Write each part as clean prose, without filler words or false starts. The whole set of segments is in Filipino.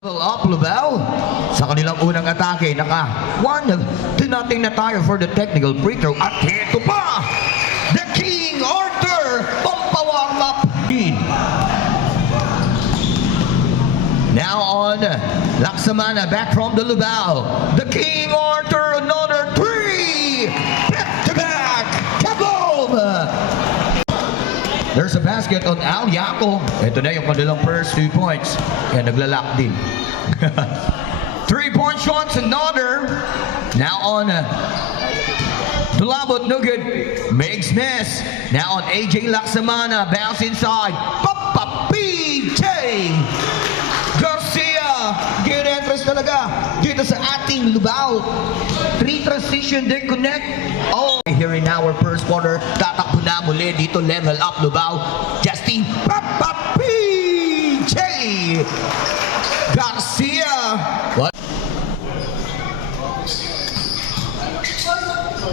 Up Lubao sa kanilang unang atake, naka 1-0 na tayo for the technical free throw. At ito pa, the King Arthur pampawarm up. Now on Laksamana, back from the Lubao, the King Arthur, another 3 back-to-back, kaboom! There's a basket on Al Yaco. Ito na yung kanilang first 2 points. Yan, naglalak din. 3-point shots, another. Now on Tulabot, no good. Makes miss. Now on AJ Laksamana, bounce inside. Papa PJ Garcia. Good entrance talaga dito sa ating Lubao. 3 transition, then connect. Oh, here in our first quarter, tatakbo na muli dito, level up Lubao. Justin Papa PJ Garcia. What?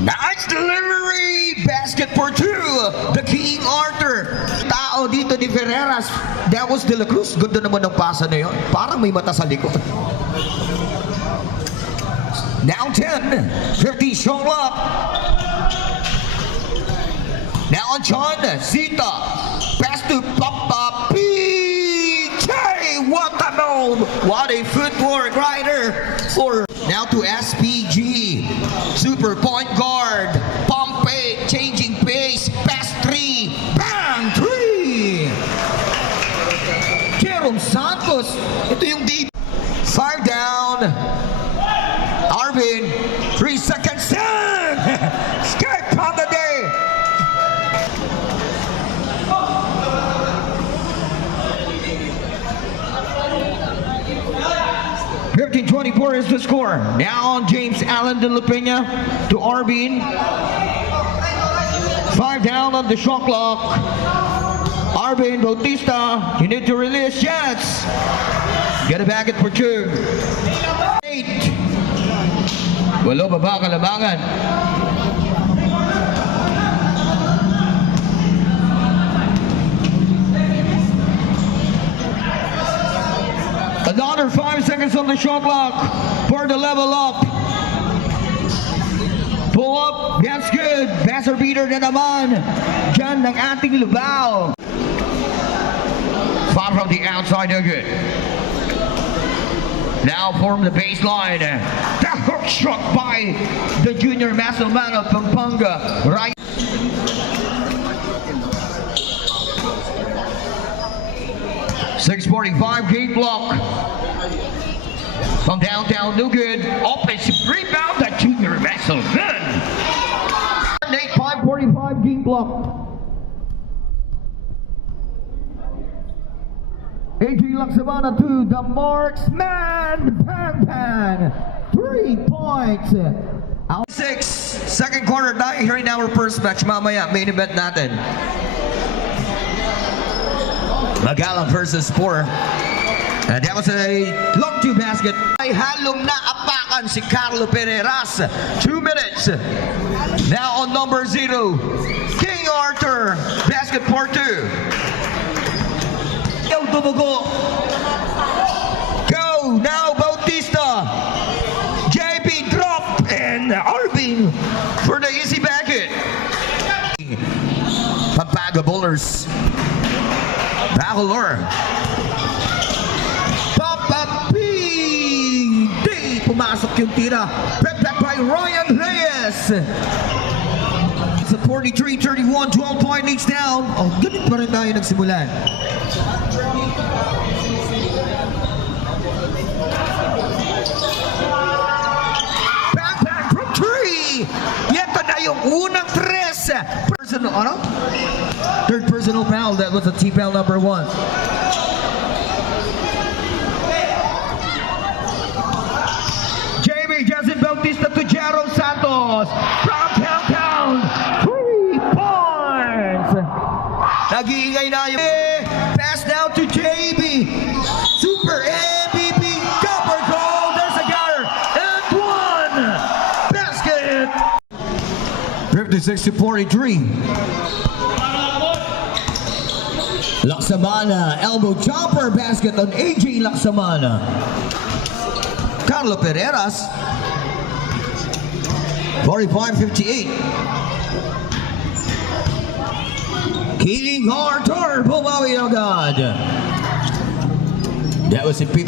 Nice delivery! Basket for 2. The King Arthur. Tao dito ni Ferreras. That was De La Cruz. Ganda naman ng pasa na yun. Parang may mata sa likod. Now 10. 50 shot clock. Now on John Zita. Pass to Papa PJ. What a move! What a footwork rider for now to SPG. Super point guard. Pompey changing pace. Pass 3. Bang! 3. Jerome Santos. Ito yung deep. 5 down. Arvin. 3 seconds. Skate on the day. 15-24 is the score. Now on James Allen de La Peña to Arbin. 5 down on the shot clock. Arbin Bautista, you need to release. Yes. Get it back at for 2. 8. Walo baba kalabangan. Another 5 seconds on the shot clock for the level up. Pull up, that's good. Buzzer beater na naman dyan ng ating Lubao. Foul from the outside, no good. Now from the baseline, the hook shot by the junior Masalman of Pampanga. Right. .645 game block from downtown, no good. Offensive rebound, that junior Masalman. 5:45 game block. AJ Laksamana to the marksman. Bang bang. 3 points. 6. Second quarter tayo here in our first match. Mamaya, main event natin. Magalang versus 4. And that was a long 2 basket. Ay halong naapakan si Carlo Pereras. 2 minutes. Now on number 0, King Arthur. Basket for 2. El Dumago. Go now Bautista. JP drop and Arbin for the easy bucket. Pampaga Bowlers. Bacolor. Papa P.D. Pumasok yung tira. Back by Ryan Reyes. It's a 43-31, 12-point leads down. Oh, ganun pa rin tayo nagsimulan. Back from 3. Yato na yung unang 3. Personal, ano? Third personal foul. That was a team foul number 1. Jamie Jason Bautista to Jero Santos. From downtown. 3 points. Nag-iingay na yung pass down to JB. Super MVP. Copper goal. There's a gutter. And 1. Basket. 56-43. Laksamana, elbow chopper basket on AJ Laksamana. Carlo Pereiras, 45-58. King Arthur, bumawi agad. That was a peep.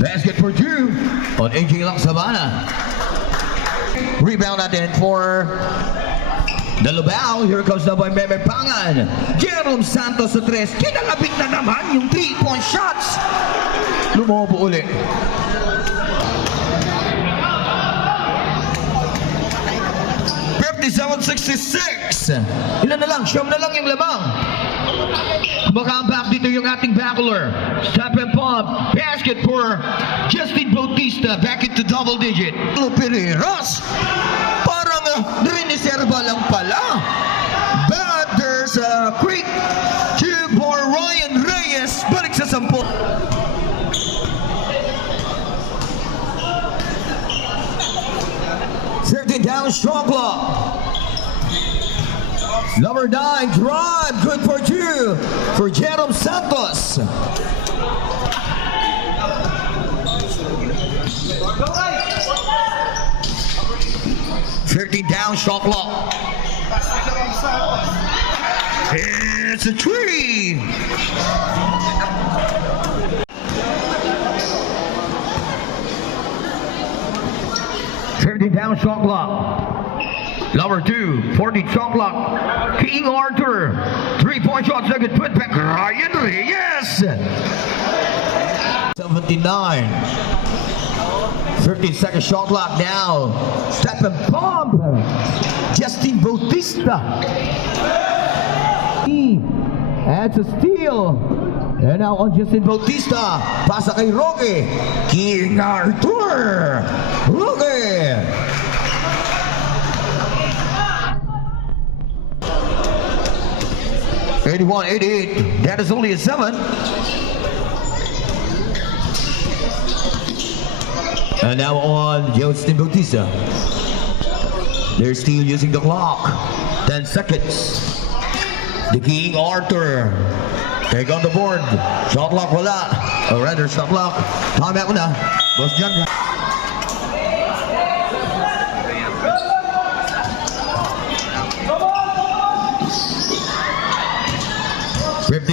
Basket for two on AJ Laksamana. Rebound natin for the Lubao. Here comes the boy Meme Pangan. Jerome Santos sa 3. Kinalabit na naman yung 3-point shots. Lumobo uli. Ilan na lang? Siyam na lang yung lamang. Makambak dito yung ating backler. Step and pump. Basket for Justin Bautista. Back into double digit. Pereiras. Parang niriniserva lang pala. But there's a quick cue for Ryan Reyes. Balik sa 10. Down strong clock. Number 9 drive, good for two for Jerome Santos. Down shot clock. It's a three. Down shot clock. Number 2, 40 shot clock. King Arthur. 3-point shot, second put back. Ryan Reyes. 79. 15-second shot clock now. Step and pump. Justin Bautista. Adds a steal. And now on Justin Bautista. Pasa kay Roque. King Arthur. Roque. $81-88. That is only a 7. And now on Justin Bautista. They're still using the clock. 10 seconds. The King Arthur. Take on the board. Shot clock wala. Or rather, shot clock. Time out na. Boss John.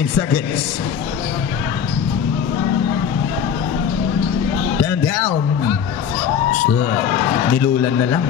Seconds. 10 down. Nilulan na lang.